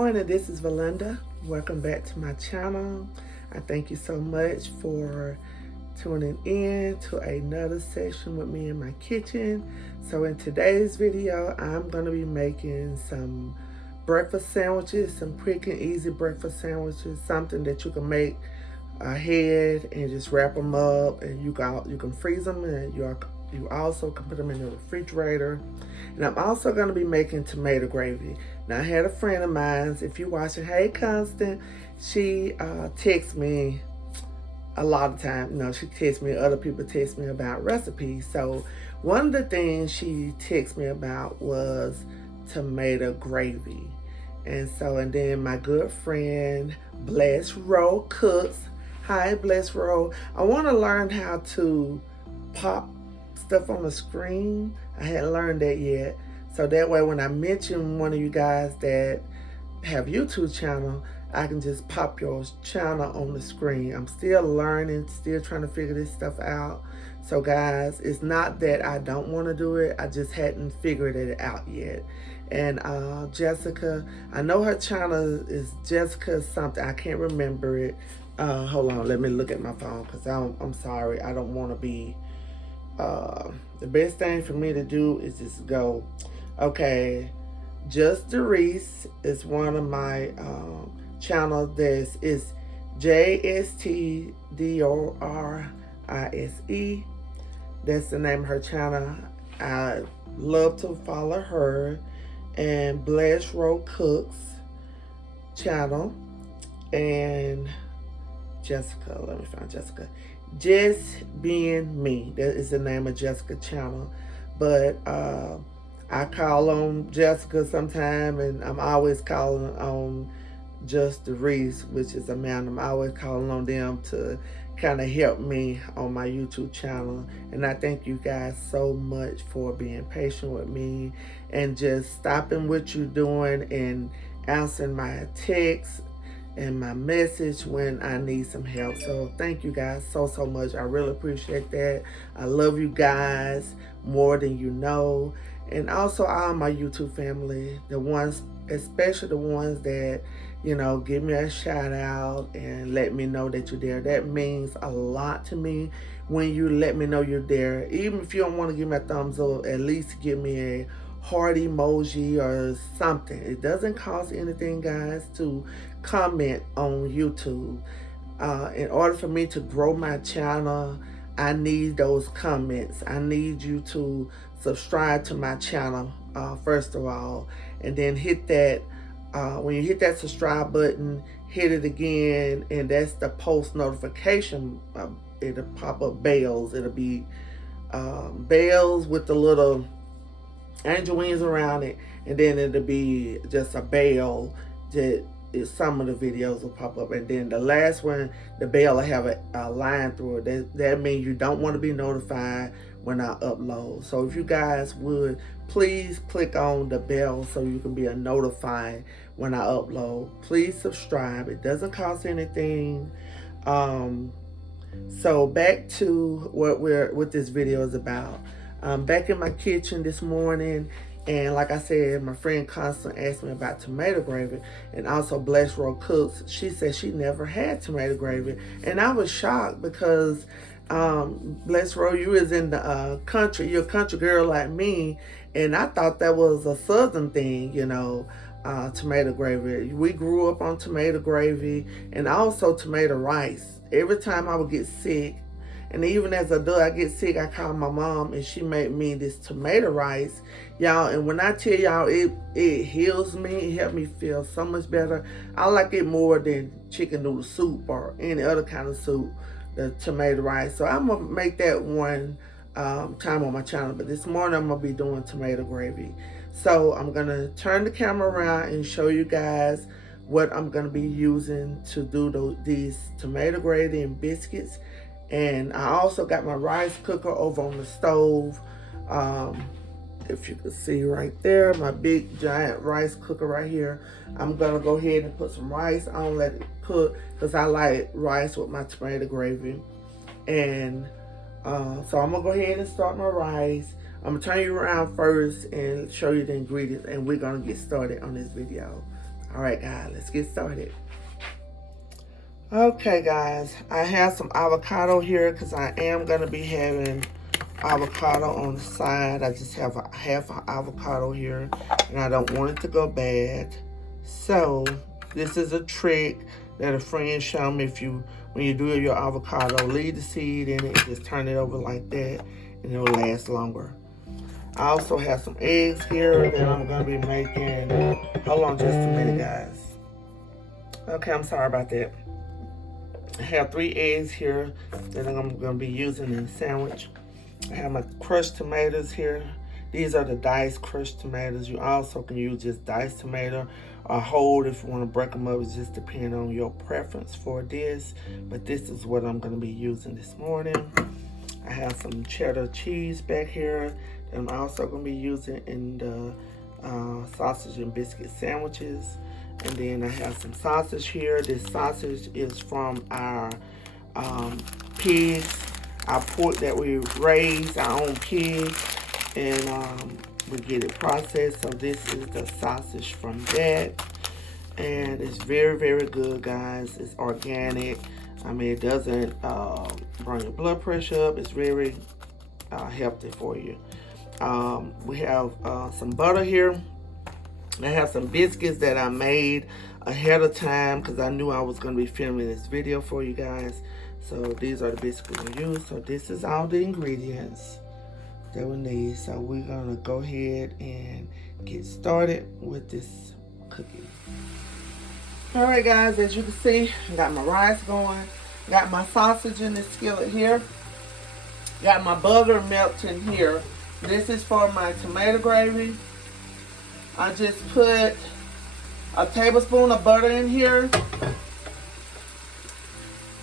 morning, this is Valinda. Welcome back to my channel. I thank you so much for tuning in to another session with me in my kitchen. So in today's video, I'm going to be making some breakfast sandwiches, some quick and easy breakfast sandwiches, something that you can make ahead and just wrap them up, and you can freeze them, and you also can put them in the refrigerator. And I'm also going to be making tomato gravy. Now, I had a friend of mine, if you're watching, hey Constant, she texts me a lot of time. She texts me, other people text me about recipes. So one of the things she texted me about was tomato gravy. And then my good friend Bless Row cooks. Hi, Bless Row. I want to learn how to pop stuff on the screen. I hadn't learned that yet. So that way when I mention one of you guys that have YouTube channel, I can just pop your channel on the screen. I'm still learning, still trying to figure this stuff out. So guys, it's not that I don't want to do it, I just hadn't figured it out yet. And Jessica, I know her channel is Jessica something, I can't remember it. Hold on, let me look at my phone, because I'm sorry, I don't want to be, the best thing for me to do is just go, okay, Just Reese is one of my channels. This is JSTDORISE. That's the name of her channel. I love to follow her. And Bless Row Cooks channel. And Jessica, let me find Jessica. Just Being Me. That is the name of Jessica channel. But I call on Jessica sometime, and I'm always calling on Just Reese, which is a man. I'm always calling on them to kind of help me on my YouTube channel. And I thank you guys so much for being patient with me and just stopping what you're doing and answering my texts and my message when I need some help. So thank you guys so much. I really appreciate that. I love you guys more than you know. And also all my YouTube family, the ones, especially the ones that, give me a shout out and let me know that you're there. That means a lot to me when you let me know you're there. Even if you don't want to give me a thumbs up, at least give me a heart emoji or something. It doesn't cost anything, guys, to comment on YouTube. In order for me to grow my channel, I need those comments. I need you to subscribe to my channel, first of all, and then hit that, when you hit that subscribe button, hit it again, and that's the post notification. It'll pop up bells. It'll be bells with the little angel wings around it, and then it'll be just a bell that some of the videos will pop up, and then the last one, the bell will have a line through it. That means you don't want to be notified when I upload. So if you guys would please click on the bell so you can be notified when I upload. Please subscribe. It doesn't cost anything. So back to what this video is about. I'm back in my kitchen this morning, and like I said, my friend Constant asked me about tomato gravy, and also Bless Row Cooks. She said she never had tomato gravy, and I was shocked because Bless Row, you is in the country. You're a country girl like me, and I thought that was a southern thing, tomato gravy. We grew up on tomato gravy and also tomato rice. Every time I would get sick, and even as an adult, I get sick, I call my mom, and she made me this tomato rice, y'all. And when I tell y'all, it heals me. It helped me feel so much better. I like it more than chicken noodle soup or any other kind of soup, the tomato rice. So I'm going to make that one time on my channel. But this morning, I'm going to be doing tomato gravy. So I'm going to turn the camera around and show you guys what I'm going to be using to do these tomato gravy and biscuits. And I also got my rice cooker over on the stove. If you can see right there, my big giant rice cooker right here. I'm gonna go ahead and put some rice on, let it cook, because I like rice with my tomato gravy. And so I'm gonna go ahead and start my rice. I'm gonna turn you around first and show you the ingredients, and we're gonna get started on this video. All right, guys, let's get started. Okay, guys, I have some avocado here because I am going to be having avocado on the side. I just have half an avocado here, and I don't want it to go bad. So this is a trick that a friend showed me. When you do your avocado, leave the seed in it, just turn it over like that, and it'll last longer. I also have some eggs here that I'm going to be making. Hold on just a minute, guys. Okay, I'm sorry about that. I have 3 eggs here that I'm going to be using in a sandwich. I have my crushed tomatoes here. These are the diced crushed tomatoes. You also can use just diced tomato or whole if you want to break them up. It just depends on your preference for this. But this is what I'm going to be using this morning. I have some cheddar cheese back here that I'm also going to be using in the sausage and biscuit sandwiches. And then I have some sausage here. This sausage is from our pigs, our pork that we raise, our own pig, and we get it processed. So this is the sausage from that. And it's very, very good, guys. It's organic. I mean, it doesn't bring your blood pressure up. It's very healthy for you. We have some butter here. I have some biscuits that I made ahead of time because I knew I was going to be filming this video for you guys. So these are the biscuits we use. So this is all the ingredients that we need. So we're going to go ahead and get started with this cookie. All right, guys, as you can see, I got my rice going. Got my sausage in the skillet here. Got my butter melting here. This is for my tomato gravy. I just put a tablespoon of butter in here.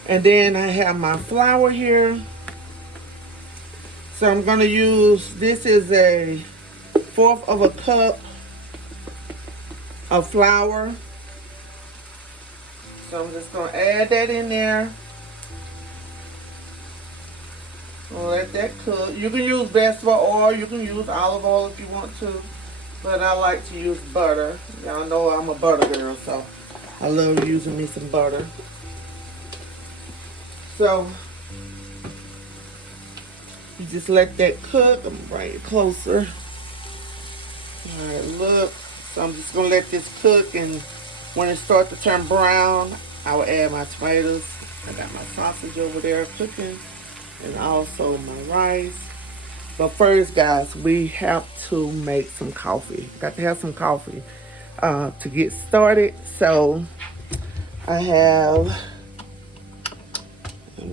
And then I have my flour here. So I'm going to use, this is a 1/4 of a cup of flour. So I'm just going to add that in there. I'll let that cook. You can use vegetable oil. You can use olive oil if you want to. But I like to use butter. Y'all know I'm a butter girl, so I love using me some butter. So you just let that cook. I'm gonna bring it closer. Alright, look. So I'm just gonna let this cook, and when it starts to turn brown, I will add my tomatoes. I got my sausage over there cooking, and also my rice. But first, guys, we have to make some coffee. Got to have some coffee to get started. So I'm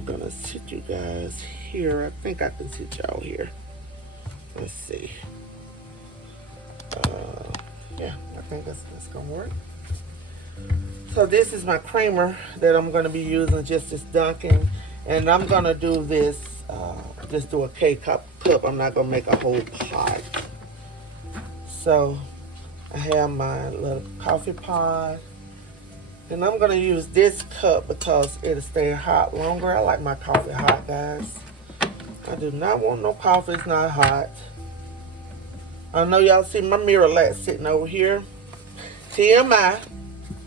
gonna sit you guys here. I think I can sit y'all here. Let's see. Yeah, I think that's gonna work. So this is my creamer that I'm gonna be using, just this Dunkin', and I'm gonna do this. Just do a K-cup. I'm not gonna make a whole pot. So I have my little coffee pot, and I'm gonna use this cup because it'll stay hot longer. I like my coffee hot, guys. I do not want no coffee it's not hot. I know y'all see my mirror light sitting over here. TMI,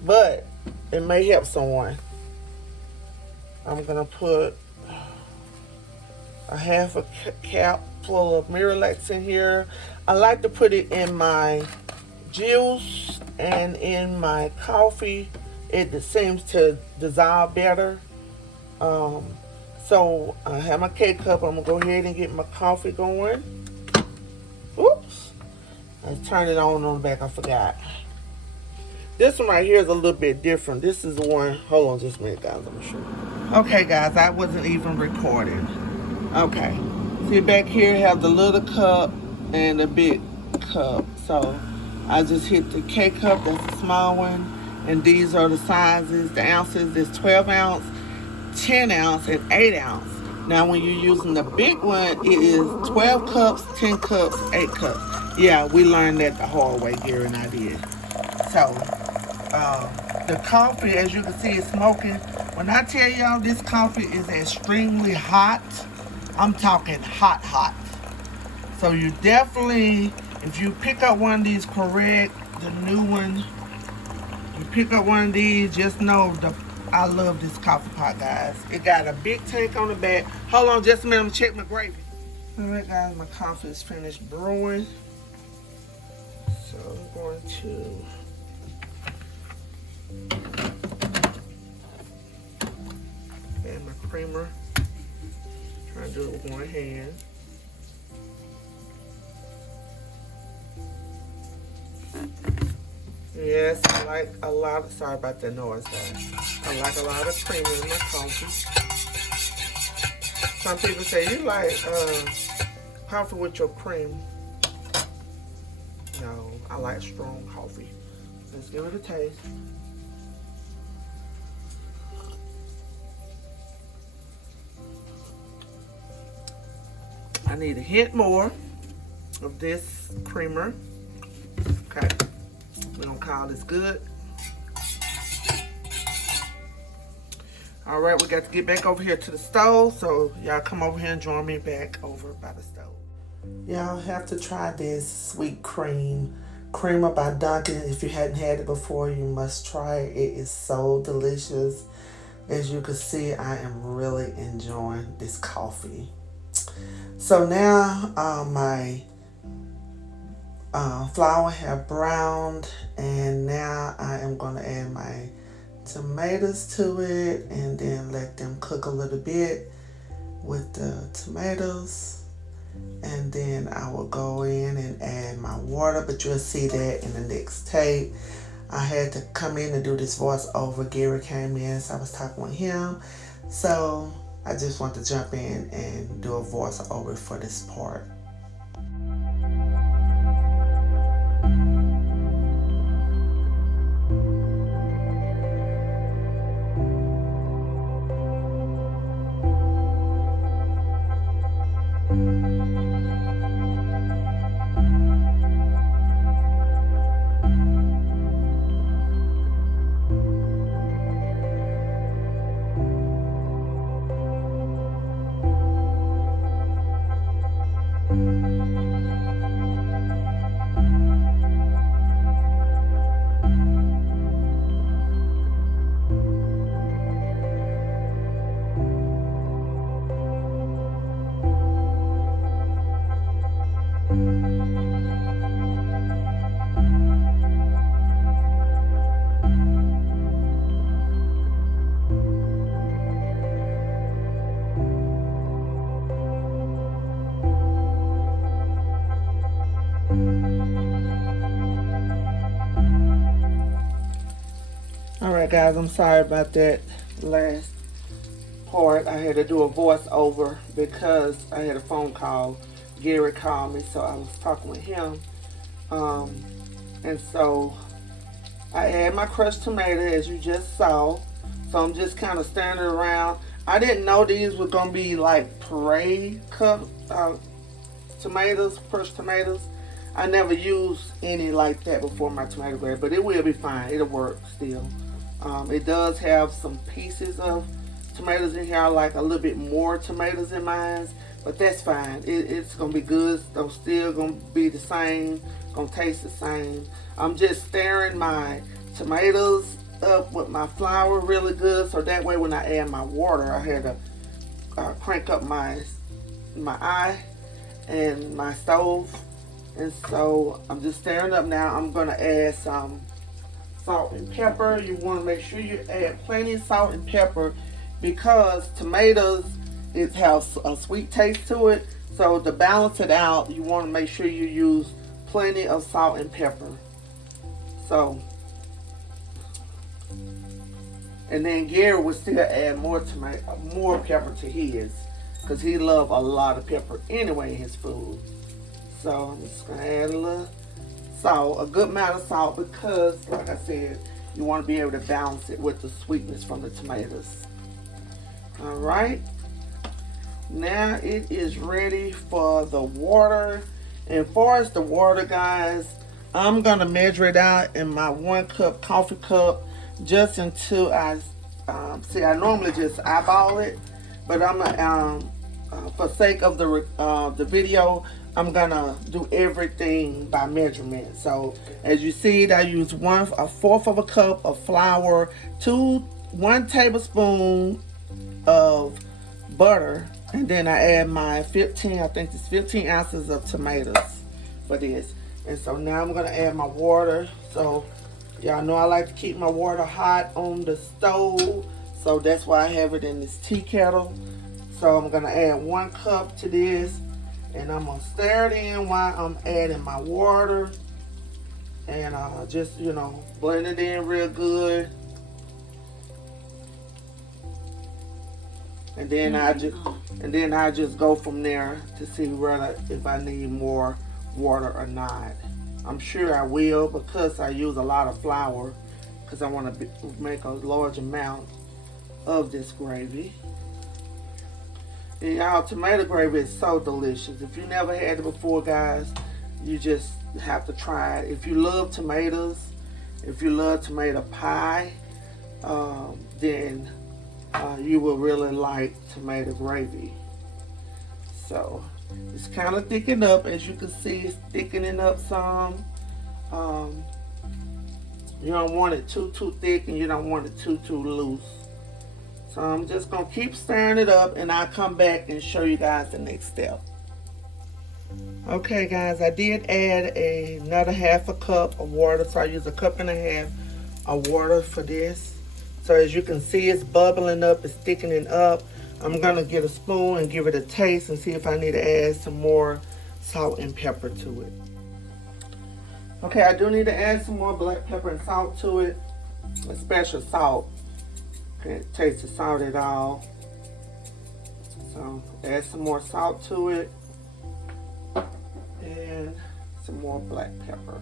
but it may help someone. I'm gonna put a 1/2 cap full of Miralax in here. I like to put it in my juice and in my coffee. It seems to dissolve better. So I have my K-cup. I'm gonna go ahead and get my coffee going. Oops, I turned it on the back. I forgot. This one right here is a little bit different. This is the one. Hold on just a minute, guys. I'm sure. Okay, guys, I wasn't even recording. Okay, see back here have the little cup and the big cup. So I just hit the K cup, that's the small one, and these are the sizes. The ounces is 12 ounce, 10 ounce, and 8 ounce. Now when you're using the big one, it is 12 cups, 10 cups, 8 cups. Yeah, we learned that the hard way, Gary and I did. So the coffee, as you can see, is smoking. When I tell y'all this coffee is extremely hot, I'm talking hot, hot. So you definitely, if you pick up one of these correct, the new one, You pick up one of these, just know I love this coffee pot, guys. It got a big tank on the back. Hold on just a minute, I'm gonna check my gravy. Alright guys, my coffee is finished brewing. So I'm going to add my creamer. Trying to do it with one hand. Yes, I like a lot of, sorry about that noise guys. I like a lot of cream in my coffee. Some people say, you like coffee with your cream. No, I like strong coffee. Let's give it a taste. I need a hint more of this creamer. Okay, we're gonna call this good. All right, we got to get back over here to the stove, so y'all come over here and join me back over by the stove. Y'all have to try this sweet creamer by Dunkin'. If you hadn't had it before, you must try it. It is so delicious. As you can see, I am really enjoying this coffee. So now my flour have browned, and now I am going to add my tomatoes to it and then let them cook a little bit with the tomatoes, and then I will go in and add my water, but you'll see that in the next tape. I had to come in and do this voiceover. Gary came in, so I was talking with him, so I just want to jump in and do a voiceover for this part. Alright guys, I'm sorry about that last part. I had to do a voiceover because I had a phone call. Gary called me, so I was talking with him. And so I add my crushed tomato as you just saw. So I'm just kind of standing around. I didn't know these were going to be like puree cup tomatoes, crushed tomatoes. I never used any like that before my tomato gravy, but it will be fine. It'll work still. It does have some pieces of tomatoes in here. I like a little bit more tomatoes in mine, but that's fine. It's going to be good. It's still going to be the same. Going to taste the same. I'm just stirring my tomatoes up with my flour really good, so that way when I add my water, I had to crank up my eye and my stove. And so I'm just stirring up now. I'm going to add some salt and pepper. You want to make sure you add plenty of salt and pepper because tomatoes, it has a sweet taste to it. So to balance it out, you want to make sure you use plenty of salt and pepper. So, and then Gary would still add more pepper to his because he loves a lot of pepper anyway in his food. So I'm just going to add a little salt, a good amount of salt, because like I said, you want to be able to balance it with the sweetness from the tomatoes. Alright, now it is ready for the water. And far as the water, guys, I'm going to measure it out in my 1 cup coffee cup just until I see, I normally just eyeball it, but I'm going to for sake of the video, I'm gonna do everything by measurement. So as you see, I use a fourth of a cup of flour, 1 tablespoon of butter, and then I add my 15, I think it's 15 ounces of tomatoes for this. And so now I'm gonna add my water. So y'all know I like to keep my water hot on the stove, so that's why I have it in this tea kettle. So I'm gonna add 1 cup to this, and I'm gonna stir it in while I'm adding my water, and just blend it in real good. And then I just go from there to see whether if I need more water or not. I'm sure I will, because I use a lot of flour, because I want to make a large amount of this gravy. And y'all, tomato gravy is so delicious. If you never had it before, guys, you just have to try it. If you love tomatoes, if you love tomato pie, then you will really like tomato gravy. So it's kind of thickened up. As you can see, it's thickening up some. You don't want it too thick, and you don't want it too loose. So I'm just gonna keep stirring it up, and I'll come back and show you guys the next step. Okay guys, I did add another half a cup of water, so I use 1.5 cups of water for this. So as you can see, it's bubbling up, it's thickening up. I'm gonna get a spoon and give it a taste and see if I need to add some more salt and pepper to it. Okay, I do need to add some more black pepper and salt to it, a special salt. Can't taste the salt at all. So add some more salt to it and some more black pepper.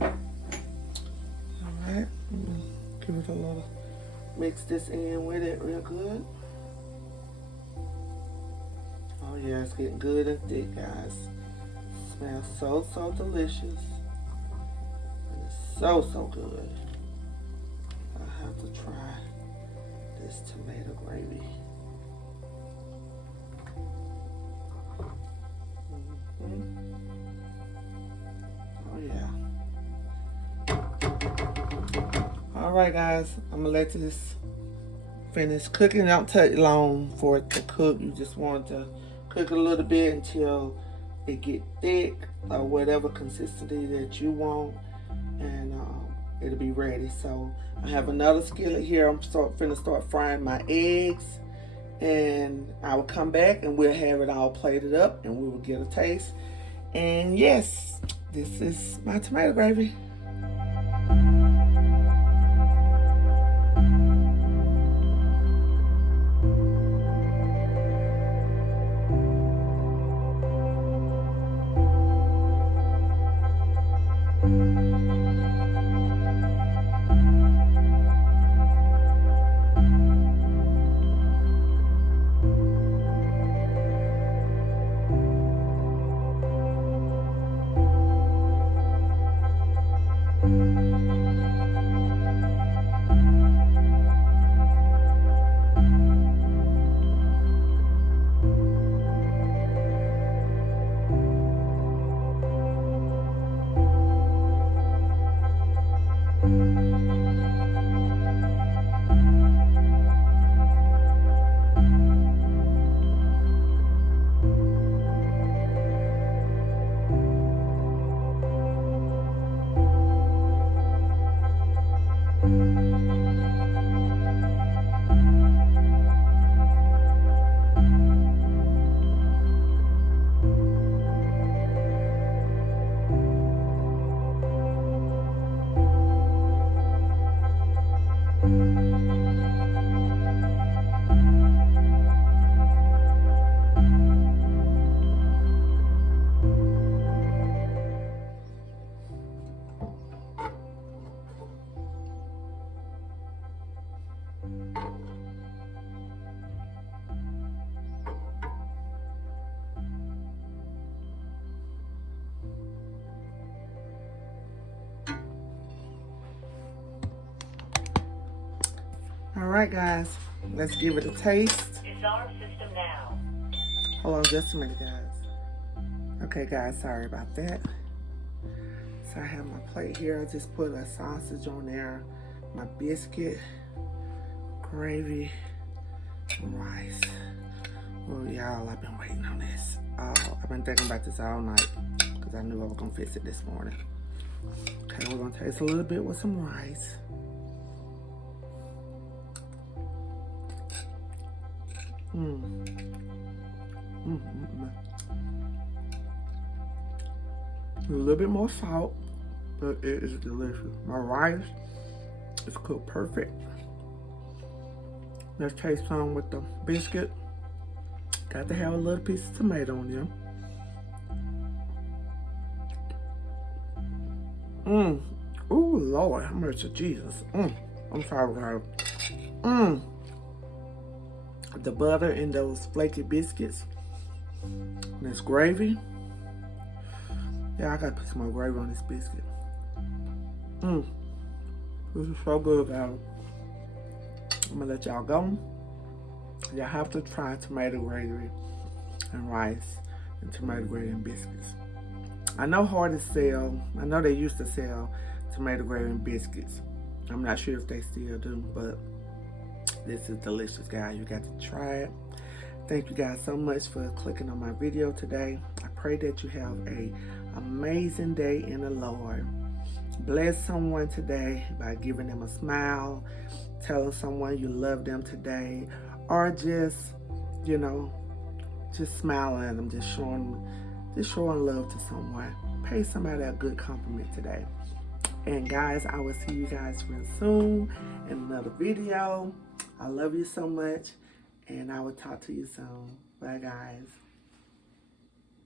Alright, give it a little, mix this in with it real good. Oh yeah, it's getting good and thick, guys. It smells so delicious. So good. I have to try this tomato gravy. Oh yeah. Alright guys, I'm gonna let this finish cooking. Don't take long for it to cook. You just want to cook a little bit until it get thick, or whatever consistency that you want, and it'll be ready. So I have another skillet here. I'm finna start frying my eggs, and I will come back and we'll have it all plated up and we will get a taste. And yes, this is my tomato gravy. right, guys, let's give it a taste. Disarm system now. Hold on just a minute, guys. Okay, guys, sorry about that. So I have my plate here. I just put a sausage on there, my biscuit, gravy, and rice. Oh, y'all, I've been waiting on this. I've been thinking about this all night because I knew I was going to fix it this morning. Okay, we're going to taste a little bit with some rice. A little bit more salt, but it is delicious. My rice is cooked perfect. Let's taste some with the biscuit. Got to have a little piece of tomato on them. Ooh, Lord, how much of Jesus. I'm sorry, guys. The butter in those flaky biscuits. And this gravy. Yeah, I gotta put some more gravy on this biscuit. This is so good, guys. I'm gonna let y'all go. Y'all have to try tomato gravy and rice and tomato gravy and biscuits. I know hard to sell. I know they used to sell tomato gravy and biscuits. I'm not sure if they still do, but this is delicious, guys. You got to try it. Thank you guys so much for clicking on my video today. I pray that you have an amazing day in the Lord. Bless someone today by giving them a smile, telling someone you love them today, or just, you know, just smiling at them, just showing love to someone. Pay somebody a good compliment today. And guys, I will see you guys real soon in another video. I love you so much, and I will talk to you soon. Bye, guys.